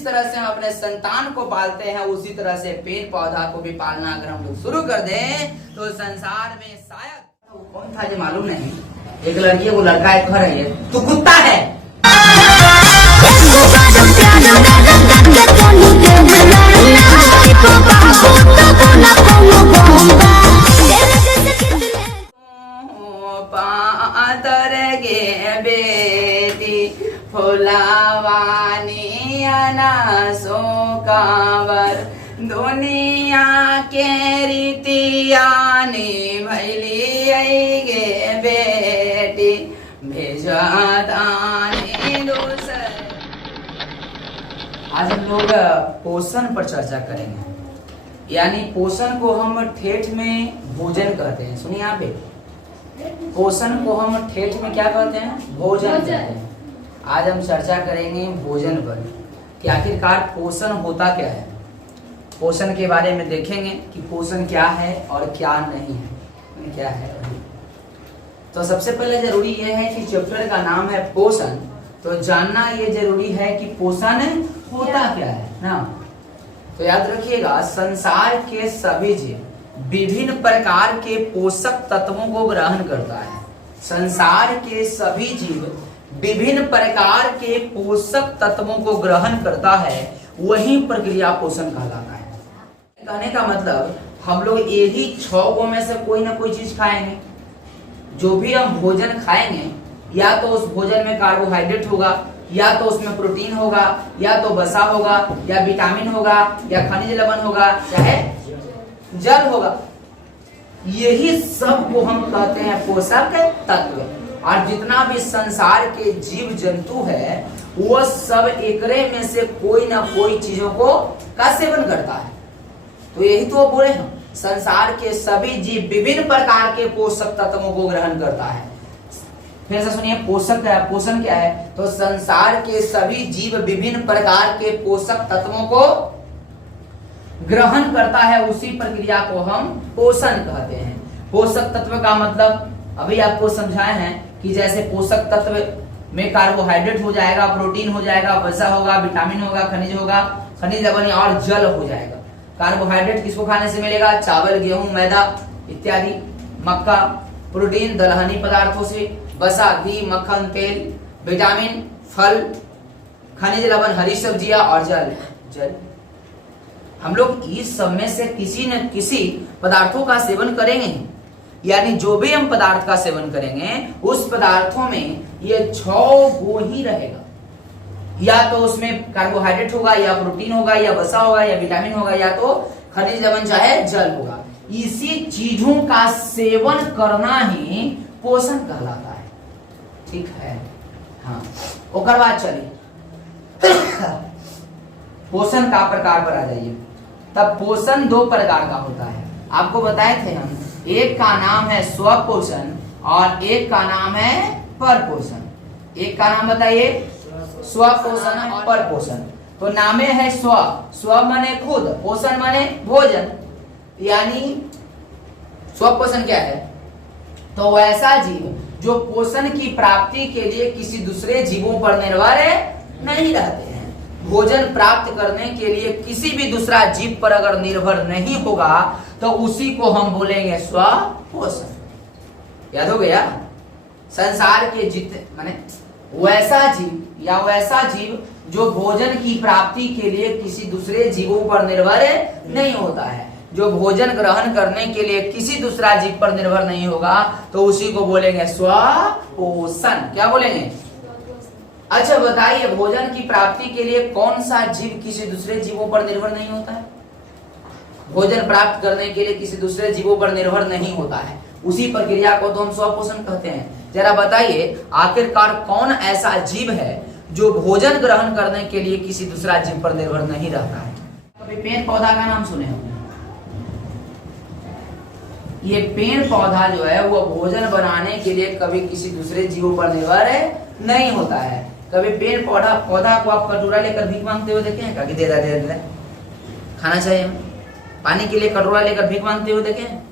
जिस तरह से हम अपने संतान को पालते हैं उसी तरह से पेड़ पौधा को भी पालना अगर हम लोग शुरू कर दें तो संसार में शायद तो कौन था ये मालूम नहीं, एक लड़की को लड़का एक घर है, तू कुत्ता है। पातर गे बेटी फुलावानी अनासो कावर दुनिया के रीतियानी भैली गे बेटी भेजदानी दूसर। आज हम लोग पोषण पर चर्चा करेंगे, यानी पोषण को हम ठेठ में भोजन कहते हैं। सुनिए आप, पोषण को हम ठेठ में क्या कहते हैं? भोजन कहते हैं। आज हम चर्चा करेंगे भोजन पर कि आखिरकार पोषण होता क्या है। पोषण के बारे में देखेंगे कि पोषण क्या है और क्या नहीं है, क्या है। तो सबसे पहले जरूरी यह है कि चैप्टर का नाम है पोषण, तो जानना ये जरूरी है कि पोषण होता क्या है ना। तो याद रखिएगा, संसार के सभी जीव विभिन्न प्रकार के पोषक तत्वों को ग्रहण करता है। संसार के सभी जीव विभिन्न प्रकार के पोषक तत्वों को ग्रहण करता है, वही प्रक्रिया पोषण कहलाता है। कहने का मतलब हम लोग यही 6 में से कोई ना कोई चीज खाएंगे। जो भी हम भोजन खाएंगे, या तो उस भोजन में कार्बोहाइड्रेट होगा, या तो उसमें प्रोटीन होगा, या तो वसा होगा, या विटामिन होगा, या खनिज लवण होगा, चाहे जल होगा। यही सब को हम कहते हैं पोषक तत्व। और जितना भी संसार के जीव जंतु है वो सब एकरे में से कोई ना कोई चीजों को का सेवन करता है। तो यही तो बोले हम, संसार के सभी जीव विभिन्न प्रकार के पोषक तत्वों को ग्रहण करता है। फिर से सुनिए, पोषण क्या है? तो संसार के सभी जीव विभिन्न प्रकार के पोषक तत्वों को ग्रहण करता है, उसी प्रक्रिया को हम पोषण कहते हैं। पोषक तत्व का मतलब अभी आपको समझाए हैं कि जैसे पोषक तत्व में कार्बोहाइड्रेट हो जाएगा, प्रोटीन हो जाएगा, वसा होगा, विटामिन होगा, खनिज लवण और जल हो जाएगा। कार्बोहाइड्रेट किसको खाने से मिलेगा? चावल, गेहूं, मैदा इत्यादि, मक्का। प्रोटीन दलहनी पदार्थों से, वसा घी, मक्खन, तेल, विटामिन फल, खनिज लवण हरी सब्जियां और जल। हम लोग इस सब में से किसी न किसी पदार्थों का सेवन करेंगे, यानी जो भी हम पदार्थ का सेवन करेंगे उस पदार्थों में ये 6 गो ही रहेगा। या तो उसमें कार्बोहाइड्रेट होगा, या प्रोटीन होगा, या वसा होगा, या विटामिन होगा, या तो खनिज लवण चाहे जल होगा। इसी चीजों का सेवन करना ही पोषण कहलाता है। ठीक है, हाँ। ओकर बाद चलिए पोषण का प्रकार पर आ जाइए। तब पोषण 2 प्रकार का होता है। आपको बताए थे हम, एक का नाम है स्वपोषण और एक का नाम है परपोषण। एक का नाम बताइए, स्वपोषण और परपोषण। तो नामे है स्व माने खुद, पोषण माने भोजन। यानी स्वपोषण क्या है? तो वैसा जीव जो पोषण की प्राप्ति के लिए किसी दूसरे जीवों पर निर्भर नहीं रहते हैं। भोजन प्राप्त करने के लिए किसी भी दूसरा जीव पर अगर निर्भर नहीं होगा तो उसी को हम बोलेंगे स्वपोषण। याद हो गया? संसार के जितने माने वैसा जीव या वैसा जीव जो भोजन की प्राप्ति के लिए किसी दूसरे जीवों पर निर्भर नहीं होता है, जो भोजन ग्रहण करने के लिए किसी दूसरा जीव पर निर्भर नहीं होगा, तो उसी को बोलेंगे स्वपोषण। क्या बोलेंगे? अच्छा बताइए, भोजन की प्राप्ति के लिए कौन सा जीव किसी दूसरे जीवों पर निर्भर नहीं होता है? भोजन प्राप्त करने के लिए किसी दूसरे जीवों पर निर्भर नहीं होता है, उसी प्रक्रिया को तो हम स्वपोषण कहते हैं। जरा बताइए, आखिरकार कौन ऐसा जीव है जो भोजन ग्रहण करने के लिए किसी दूसरा जीव पर निर्भर नहीं रहता है? कभी पेड़ पौधा का नाम सुने होंगे। ये पेड़ पौधा जो है वो भोजन बनाने के लिए कभी किसी दूसरे जीवों पर निर्भर नहीं होता है। कभी पेड़ पौधा को आप कटोरा लेकर भीख मांगते हुए देखे हैं? कभी दे दे खाना चाहिए हमें। पानी के लिए कटोरा लेकर भीख मांगते हुए देखे हैं?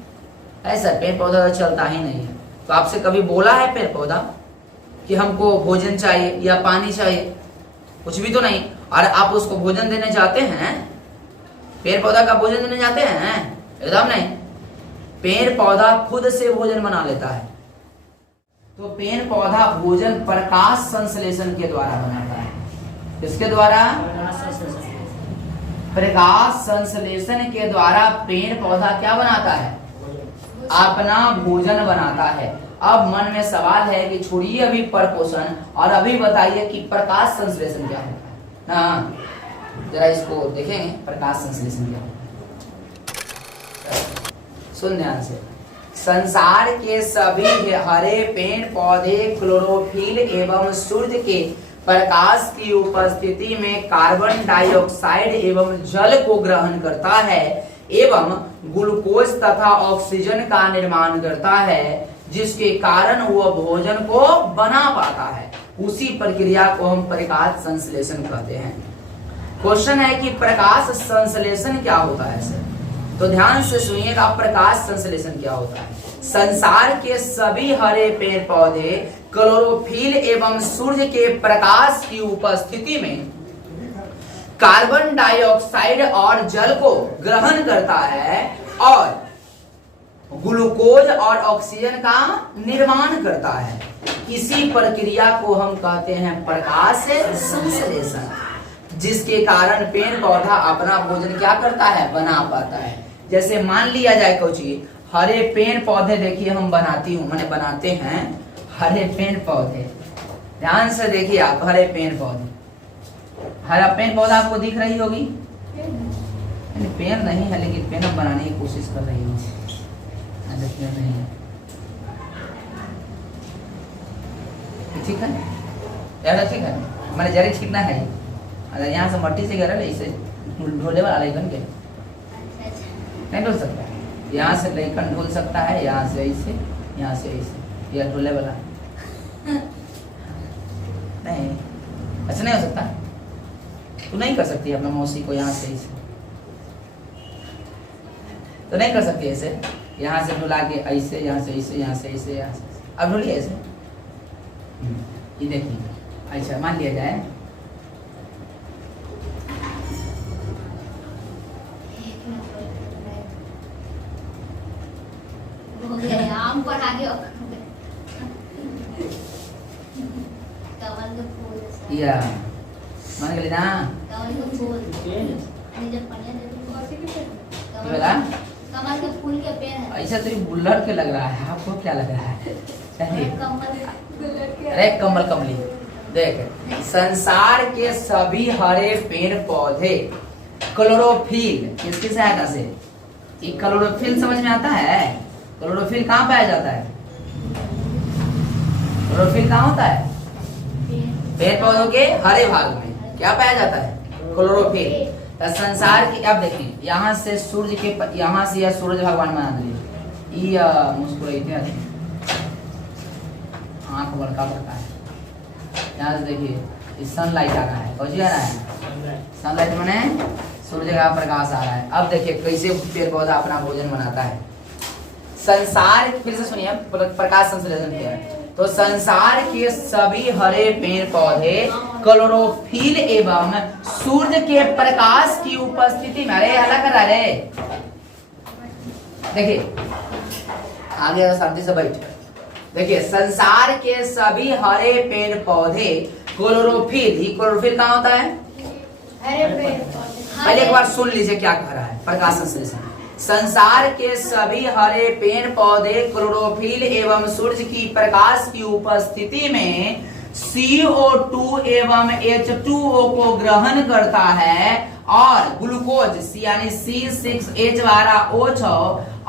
ऐसा पेड़ पौधा तो चलता ही नहीं है। तो आपसे कभी बोला है पेड़ पौधा कि हमको भोजन चाहिए या पानी चाहिए? कुछ भी तो नहीं। और आप उसको भोजन देने जाते हैं? पेड़ पौधा का भोजन देने जाते हैं? एकदम नहीं। पेड़ पौधा खुद से भोजन बना लेता है। तो पेड़ पौधा भोजन प्रकाश संश्लेषण के द्वारा बनाता है। किसके द्वारा? प्रकाश संश्लेषण के द्वारा पेड़ पौधा क्या बनाता है? अपना भोजन बनाता है। अब मन में सवाल है कि छोड़िए अभी परपोषण और अभी बताइए कि प्रकाश संश्लेषण क्या होता है ना। जरा इसको देखेंगे, प्रकाश संश्लेषण क्या होता है। सुन ध्यान से। संसार के सभी हरे पेड़ पौधे क्लोरोफिल एवं सूर्य के प्रकाश की उपस्थिति में कार्बन डाइऑक्साइड एवं जल को ग्रहण करता है एवं ग्लूकोज तथा ऑक्सीजन का निर्माण करता है, जिसके कारण वह भोजन को बना पाता है। उसी प्रक्रिया को हम प्रकाश संश्लेषण कहते हैं। क्वेश्चन है कि प्रकाश संश्लेषण क्या होता है सर? तो ध्यान से सुनिएगा, प्रकाश संश्लेषण क्या होता है। संसार के सभी हरे पेड़ पौधे क्लोरोफिल एवं सूर्य के प्रकाश की उपस्थिति में कार्बन डाइऑक्साइड और जल को ग्रहण करता है और ग्लूकोज और ऑक्सीजन का निर्माण करता है। इसी प्रक्रिया को हम कहते हैं प्रकाश संश्लेषण, जिसके कारण पेड़ पौधा अपना भोजन क्या करता है? बना पाता है। जैसे मान लिया जाए कुछ हरे पेड़ पौधे, देखिए हम मैंने बनाते हैं हरे पेड़ पौधे। ध्यान से देखिए आप, हरे पेड़ पौधे, हरा पेड़ पौधा आपको दिख रही होगी। पेड़ नहीं है लेकिन पेड़ हम बनाने की कोशिश कर रही हूँ। पेड़ नहीं है, ठीक है यार, ठीक है। मैंने जरी छीटना है, अगर यहाँ से मट्टी से गिरा इसे ढोले वाला लेकिन के नहीं ढोल सकता। यहाँ से लेकर ढोल सकता है, यहाँ से ऐसे, यहाँ से ऐसे, यह ढोले वाला नहीं, ऐसा नहीं हो सकता। तू नहीं कर सकती अपना मौसी को यहाँ से ऐसे, तो नहीं कर सकती ऐसे। यहाँ से ढुला के ऐसे, यहाँ से ऐसे, यहाँ से ऐसे, यहाँ से। अब ढूलिए ऐसे, ये देखिए। अच्छा मान लिया जाए आम पर आगे या मान गए ना। कमल के फूल के पेड़ है। ऐसा तो बुल्लट के लग रहा है, आपको क्या लग रहा है? अरे कमल कमली। देख, संसार के सभी हरे पेड़ पौधे क्लोरोफिल किसकी सहायता से? ये क्लोरोफिल समझ में आता है? क्लोरोफिल कहाँ पाया जाता है? क्लोरोफिल कहाँ होता है? पेड़ पौधों के हरे भाग में क्या पाया जाता है? क्लोरोफिल। तो संसार की, अब देखिए यहाँ से सूर्य के, यहाँ से यह सूरज भगवान बना दिए, ये मुस्कुराते हैं, आंख बड़का बड़का है। यहाँ से देखिए सनलाइट आ रहा है, कौन सी आ रहा है? सनलाइट माने सूर्य का प्रकाश आ रहा है। अब देखिए कैसे पेड़ पौधा अपना भोजन बनाता है। संसार, फिर से सुनिए, प्रकाश संश्लेषण क्या है। तो संसार के सभी हरे पेड़ पौधे क्लोरोफिल एवं सूर्य के प्रकाश की उपस्थिति में, अरे हला कर रहे, देखिए आगे शांति से बैठ। देखिए संसार के सभी हरे पेड़ पौधे क्लोरोफिल, ही क्लोरोफिल कहाँ होता है? हरे पेड़ पौधे। पहले एक बार सुन लीजिए क्या कह रहा है प्रकाश संश्लेषण। संसार के सभी हरे पेड़ पौधे क्लोरोफिल एवं सूर्य की प्रकाश की उपस्थिति में CO2 एवं H2O को ग्रहण करता है और ग्लूकोज यानी C6H12O6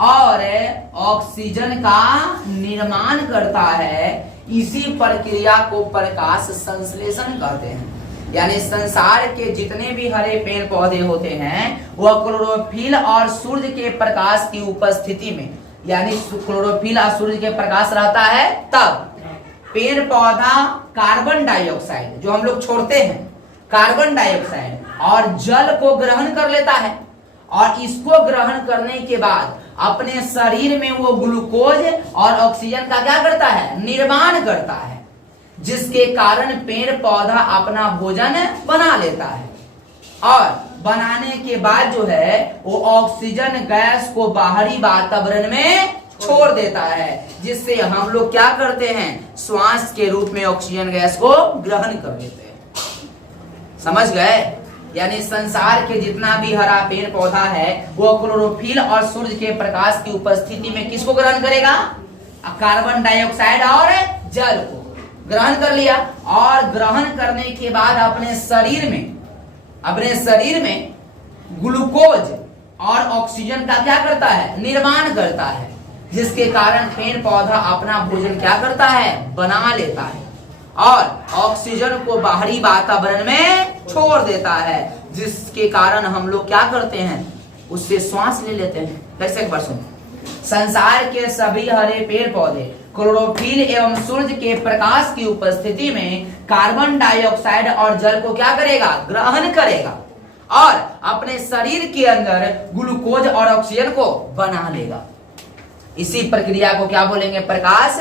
और ऑक्सीजन का निर्माण करता है। इसी प्रक्रिया को प्रकाश संश्लेषण कहते हैं। यानी संसार के जितने भी हरे पेड़ पौधे होते हैं वह क्लोरोफिल और सूर्य के प्रकाश की उपस्थिति में, यानी क्लोरोफिल और सूर्य के प्रकाश रहता है तब पेड़ पौधा कार्बन डाइऑक्साइड जो हम लोग छोड़ते हैं, कार्बन डाइऑक्साइड और जल को ग्रहण कर लेता है और इसको ग्रहण करने के बाद अपने शरीर में वो ग्लूकोज और ऑक्सीजन का क्या करता है? निर्माण करता है, जिसके कारण पेड़ पौधा अपना भोजन बना लेता है। और बनाने के बाद जो है वो ऑक्सीजन गैस को बाहरी वातावरण में छोड़ देता है, जिससे हम लोग क्या करते हैं, श्वास के रूप में ऑक्सीजन गैस को ग्रहण कर लेते हैं। समझ गए? यानी संसार के जितना भी हरा पेड़ पौधा है वो क्लोरोफिल और सूर्य के प्रकाश की उपस्थिति में किसको ग्रहण करेगा, कार्बन डाइऑक्साइड और जल को ग्रहण कर लिया। और ग्रहण करने के बाद अपने शरीर में ग्लूकोज और ऑक्सीजन का क्या करता है, निर्माण करता है, जिसके कारण पेड़ पौधा अपना भोजन क्या करता है, बना लेता है और ऑक्सीजन को बाहरी वातावरण में छोड़ देता है, जिसके कारण हम लोग क्या करते हैं, उससे श्वास ले लेते हैं। कैसे, एक बार सुन। संसार के सभी हरे पेड़ पौधे क्लोरोफिल एवं सूर्य के प्रकाश की उपस्थिति में कार्बन डाइऑक्साइड और जल को क्या करेगा, ग्रहण करेगा और अपने शरीर के अंदर ग्लूकोज और ऑक्सीजन को बना लेगा। इसी प्रक्रिया को क्या बोलेंगे, प्रकाश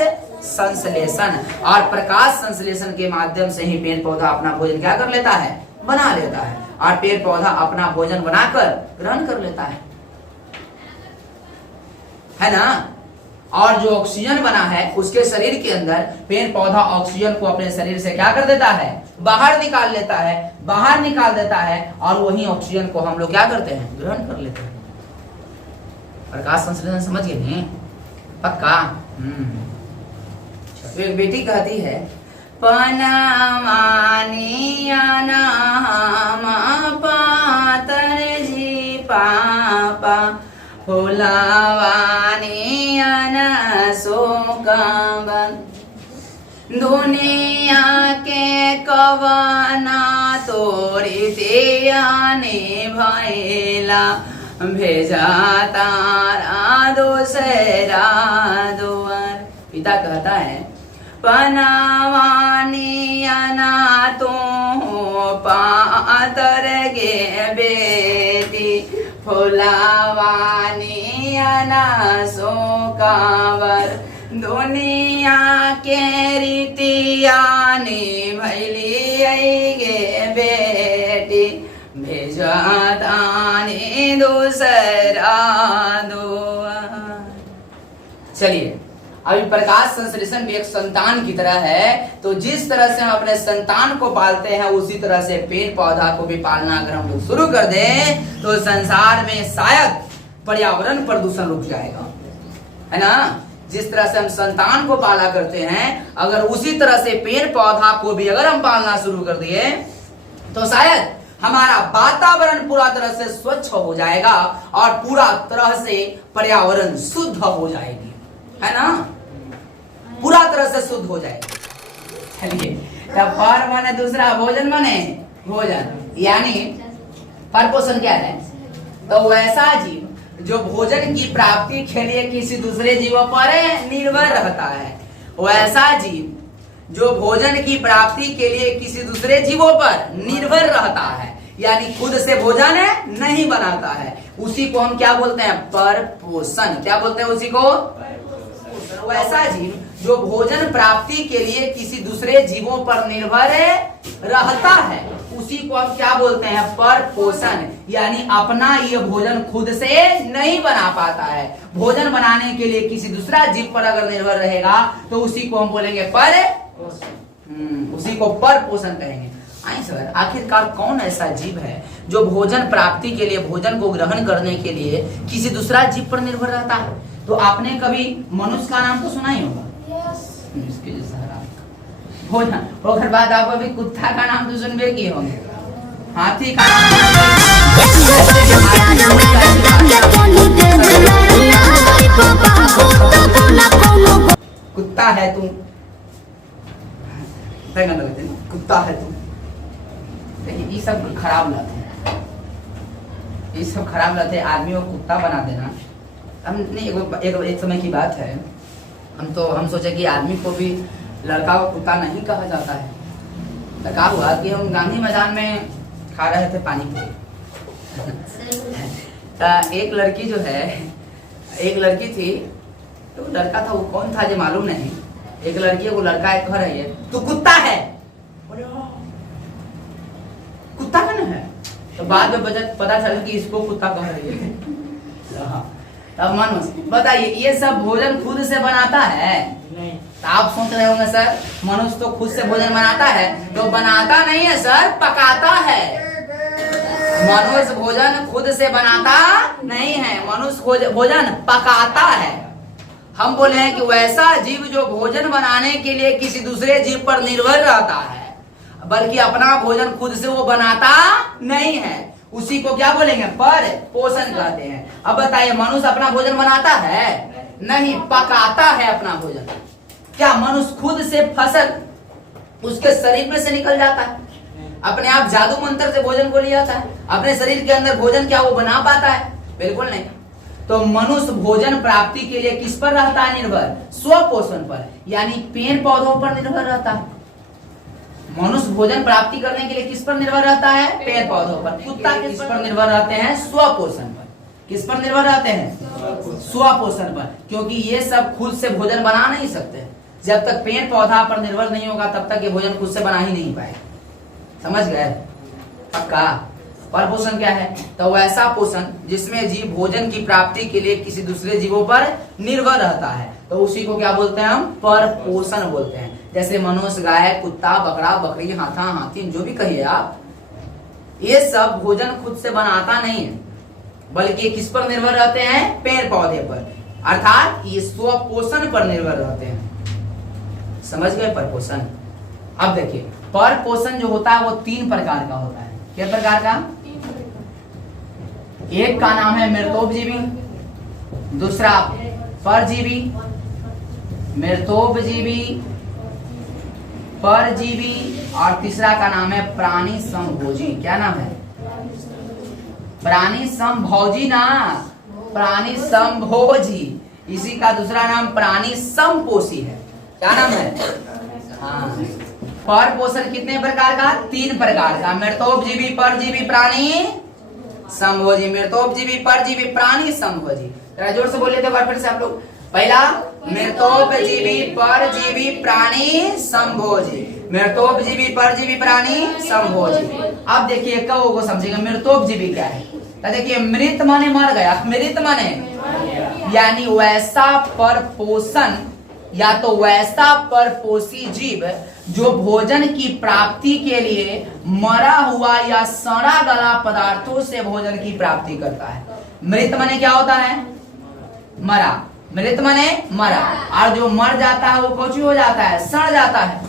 संश्लेषण। और प्रकाश संश्लेषण के माध्यम से ही पेड़ पौधा अपना भोजन क्या कर लेता है, बना लेता है और पेड़ पौधा अपना भोजन बनाकर ग्रहण कर लेता है ना। और जो ऑक्सीजन बना है उसके शरीर के अंदर पेड़ पौधा ऑक्सीजन को अपने शरीर से क्या कर देता है, बाहर निकाल देता है और वही ऑक्सीजन को हम लोग क्या करते हैं, ग्रहण कर लेते हैं। प्रकाश संश्लेषण समझ गए नहीं? पक्का? तो एक बेटी कहती है, पातर जी पापा दुनिया के कवना तोरी दियाने भैला भेजा तारा दूसरा दुआर। पिता कहता है, पनावानियाना तो पातर गे बेटी फुलावानियाना सोकावर दुनिया के रीतियाने भैली गे बेटी भेजा ताने दूसरा दुआर। चलिए, अभी प्रकाश संश्लेषण भी एक संतान की तरह है। तो जिस तरह से हम अपने संतान को पालते हैं उसी तरह से पेड़ पौधा को भी पालना अगर हम लोग शुरू कर दें तो संसार में शायद पर्यावरण प्रदूषण रुक जाएगा, है ना। जिस तरह से हम संतान को पाला करते हैं, अगर उसी तरह से पेड़ पौधा को भी अगर हम पालना शुरू कर दिए तो शायद हमारा वातावरण पूरा तरह से स्वच्छ हो जाएगा और पूरा तरह से पर्यावरण शुद्ध हो जाएगी, है ना, पूरा तरह से शुद्ध हो जाएगी। चलिए, तब पर माने दूसरा भोजन माने भोजन, यानी परपोषण क्या है, तो वैसा जीव जो भोजन की प्राप्ति के लिए किसी दूसरे जीवों पर निर्भर रहता है, वैसा जीव जो भोजन की प्राप्ति के लिए किसी दूसरे जीवों पर निर्भर रहता है, यानी खुद से भोजन नहीं बनाता है, उसी को हम क्या बोलते हैं, परपोषण। क्या बोलते हैं उसी को? वैसा जीव जो भोजन प्राप्ति के लिए किसी दूसरे जीवों पर निर्भर रहता है, उसी को हम क्या बोलते हैं, परपोषण। यानी अपना ये भोजन खुद से नहीं बना पाता है, भोजन बनाने के लिए किसी दूसरा जीव पर अगर निर्भर रहेगा तो उसी को हम बोलेंगे उसी को परपोषण कहेंगे। आई सर, आखिरकार कौन ऐसा जीव है जो भोजन प्राप्ति के लिए, भोजन को ग्रहण करने के लिए किसी दूसरा जीव पर निर्भर रहता है? तो आपने कभी मनुष्य का नाम तो सुना ही होगा, इसके जैसा भोजन। और बाद आप अभी कुत्ता का नाम तो सुनबे किए होंगे, हाथी का नाम, कुत्ता है तू, कुत्ता है तू। ये सब खराब लत है, ये सब खराब लत है, आदमी को कुत्ता बना देना। हम नहीं, एक समय की बात है, हम सोचे कि आदमी को भी लड़का को कुत्ता नहीं कहा जाता है। तो क्या हुआ कि हम गांधी मैदान में खा रहे थे पानी पूरी। एक लड़की जो है, एक लड़की थी, तो लड़का था, वो कौन था जो मालूम नहीं। एक लड़की को लड़का एक घर है, तू कुत्ता है, कुत्ता है ना है, तो बाद में पता चला कि इसको कुत्ता कह रही है। तब मनुष्य बताइए, ये सब भोजन खुद से बनाता है? तो आप सोच रहे होंगे सर मनुष्य तो खुद से भोजन बनाता है, तो बनाता नहीं है सर, पकाता है। मनुष्य भोजन खुद से बनाता नहीं है, मनुष्य भोजन पकाता है। हम बोले हैं कि वैसा जीव जो भोजन बनाने के लिए किसी दूसरे जीव पर निर्भर रहता है, बल्कि अपना भोजन खुद से वो बनाता नहीं है, उसी को क्या बोलेंगे? पर पोषण कहते हैं। अब बताइए, मनुष्य अपना भोजन बनाता है? नहीं, पकाता है अपना भोजन। क्या मनुष्य खुद से फसल उसके शरीर में से निकल जाता है? अपने आप जादू मंत्र से भोजन को लिया था? अपने शरीर के अंदर भोजन क्या वो बना पाता है? बिल्कुल नहीं। तो मनुष्य भोजन प्राप्ति के लिए किस पर रहता है निर्भर? स्वपोषण पर, यानी पेड़ पौधों पर निर्भर रहता है। मनुष्य भोजन प्राप्ति करने के लिए किस पर निर्भर रहता है? पेड़ पौधों पर। कुत्ता किस पर निर्भर रहते हैं? स्वपोषण पर। किस पर निर्भर रहते हैं? स्वपोषण पर, क्योंकि ये सब खुद से भोजन बना नहीं सकते। जब तक पेड़ पौधा पर निर्भर नहीं होगा तब तक ये भोजन खुद से बना ही नहीं पाएगा। समझ गए? पक्का? पर पोषण क्या है? तो वैसा पोषण जिसमें जीव भोजन की प्राप्ति के लिए किसी दूसरे जीवों पर निर्भर रहता है, तो उसी को क्या बोलते हैं हम? पर पोषण बोलते हैं। जैसे मनुष्य, गाय, कुत्ता, बकरा, बकरी, हाथा, हाथी, जो भी कहिए आप, ये सब भोजन खुद से बनाता नहीं है, बल्कि ये किस पर निर्भर रहते हैं? पेड़ पौधे पर, अर्थात ये स्वपोषण पर निर्भर रहते हैं। समझ गए पर पोषण? अब देखिए, पर पोषण जो होता है वो 3 प्रकार का होता है। क्या प्रकार का? एक का नाम है मृतोपजीवी, दूसरा परजीवी, मृतोपजीवी, परजीवी, और तीसरा का नाम है प्राणी समभोजी। क्या नाम है? प्राणी समभोजी ना, प्राणी समभोजी। इसी का दूसरा नाम प्राणी समपोषी है। क्या नाम है? हाँ। पर पोषण कितने प्रकार का? 3 प्रकार का। मृतोपजीवी, परजीवी, प्राणी समभोजी। मृतोपजीवी, परजीवी, प्राणी समभोजी। जरा जोर से बोलिए तो फिर से आप लोग। पहला मृतोपजीवी, परजीवी, प्राणी समभोजी। मृतोपजीवी, परजीवी, प्राणी समभोजी। अब देखिए कौ को समझेंगे मृतोपजीवी क्या है। तो देखिए, मृत माने मर गया, मृत माने यानी वैसा पर पोषण या तो वैसा परपोषी जीव जो भोजन की प्राप्ति के लिए मरा हुआ या सड़ा गला पदार्थों से भोजन की प्राप्ति करता है। मृत माने क्या होता है? मरा। मृत माने मरा, और जो मर जाता है वो कौन हो जाता है? सड़ जाता है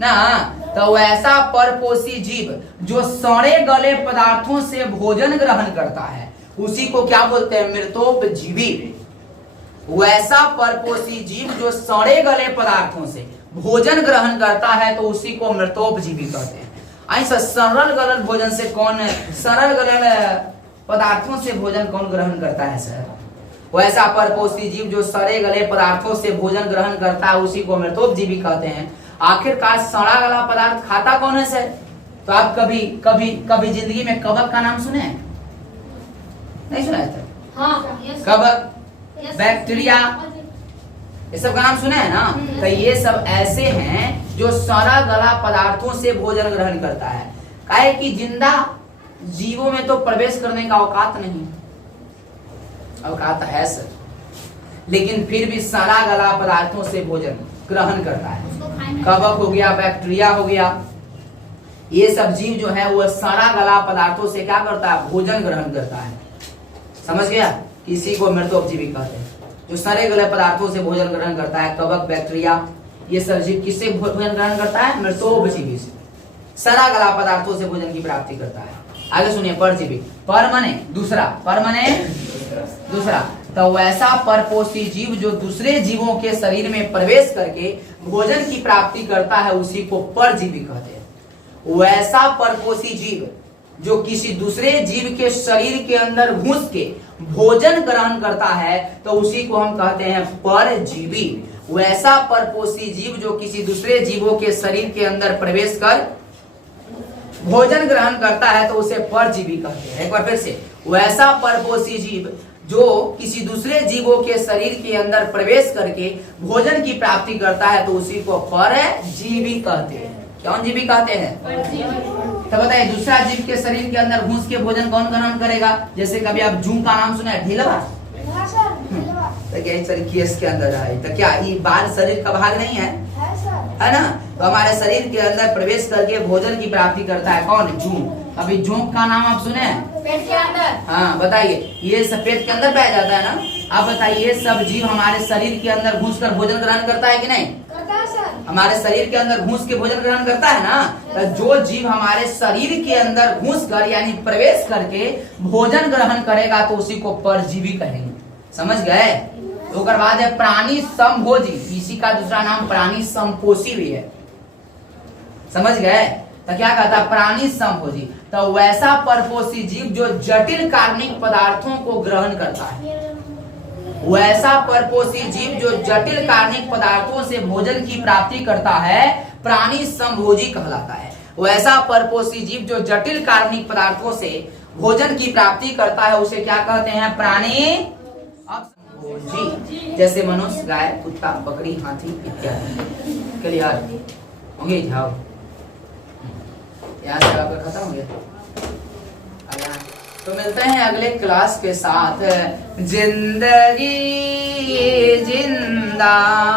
ना। तो वैसा परपोषी जीव जो सड़े गले पदार्थों से भोजन ग्रहण करता है उसी को क्या बोलते हैं? मृतोपजीवी। वैसा परपोषी जीव जो सड़े गले पदार्थों से भोजन ग्रहण करता है तो उसी को मृतोपजीवी कहते हैं। ऐसा सरल गलल भोजन से कौन, सरल गलल पदार्थों से भोजन कौन ग्रहण करता है सर? वैसा परपोषी जीव जो सड़े गले पदार्थों से भोजन ग्रहण करता है उसी को मृतोपजीवी कहते हैं। आखिरकार सड़ा गला पदार्थ खाता कौन है सर? तो आप कभी कभी कभी जिंदगी में कबक का नाम सुने? नहीं सुना है सर? हाँ, कबक, बैक्टीरिया, ये सब का नाम सुने हैं ना। तो ये सब ऐसे हैं जो सड़ा गला पदार्थों से भोजन ग्रहण करता है। काहे कि जिंदा जीवों में तो प्रवेश करने का औकात नहीं, औकात है सर, लेकिन फिर भी सड़ा गला पदार्थों से भोजन ग्रहण करता है। कवक हो गया, बैक्टीरिया हो गया, ये सब जीव जो है वो सड़ा गला पदार्थों से क्या करता है? भोजन ग्रहण करता है। समझ गया? किसी को मृतोपजीवी कहते हैं जो सड़े गले पदार्थों से भोजन ग्रहण करता है। कवक, बैक्टीरिया, ये सब जीव किससे भोजन ग्रहण करता है? मृतोपजीवी से, सड़ा गला पदार्थों से भोजन की प्राप्ति करता है। आगे सुनिए, परजीवी। पर माने दूसरा, पर माने दूसरा। तो वैसा परपोषी जीव जो दूसरे जीवों के शरीर में प्रवेश करके भोजन की प्राप्ति करता है उसी को परजीवी कहते हैं। वैसा परपोषी जीव जो किसी दूसरे जीव के शरीर के अंदर घुस के भोजन ग्रहण करता है तो उसी को हम कहते हैं परजीवी। वैसा परपोषी जीव जो किसी दूसरे जीवों के शरीर के अंदर प्रवेश कर भोजन ग्रहण करता है तो उसे परजीवी कहते हैं। एक बार फिर से, वैसा परपोषी जीव जो किसी दूसरे जीवों के शरीर के अंदर प्रवेश करके भोजन की प्राप्ति करता है तो उसी को परजीवी कहते हैं। कौन जीवी कहते हैं? तो बताइए दूसरा जीव के शरीर के अंदर घुस के भोजन कौन ग्रहण करेगा? जैसे कभी आप जू का नाम सुना है, ढीलवा? हाँ सर, ढीलवा। तो क्या इस केस के अंदर है, तो क्या ये बाल शरीर का भाग नहीं है? है सर। है ना? तो हमारे शरीर के अंदर प्रवेश करके भोजन की प्राप्ति करता है कौन? जू। अभी जोंक का नाम आप सुने हैं? पेट के अंदर। हाँ बताइए, ये सब पेट के अंदर पाया जाता है ना? आप बताइए, ये सब जीव हमारे शरीर के अंदर घुसकर भोजन ग्रहण करता है कि नहीं? करता है सर। हमारे शरीर के अंदर घुस के भोजन ग्रहण करता है ना? तो जो जीव हमारे शरीर के अंदर घुसकर यानी प्रवेश करके भोजन ग्रहण करेगा तो उसी को परजीवी कहेंगे। समझ गए? तो उसके बाद है प्राणी समभोजी, इसी का दूसरा नाम प्राणी समपोषी भी है। समझ गए? तो क्या कहता है? प्राणी समभोजी, तो वैसा परपोषी जीव जो जटिल कार्बनिक पदार्थों को ग्रहण करता है। वैसा परपोषी जीव जो जटिल कार्बनिक पदार्थों से भोजन की प्राप्ति करता है प्राणी समभोजी कहलाता है। वैसा परपोषी जीव जो जटिल कार्बनिक पदार्थों से भोजन की प्राप्ति करता है उसे क्या कहते हैं? प्राणी समभोजी। जैसे मनुष्य, गाय, कुत्ता, बकरी, हाथी इत्यादि। क्लियर होंगे? जाओ यहाँ से आपका खत्म हो गया। तो मिलते हैं अगले क्लास के साथ। जिंदगी जिंदाबाद।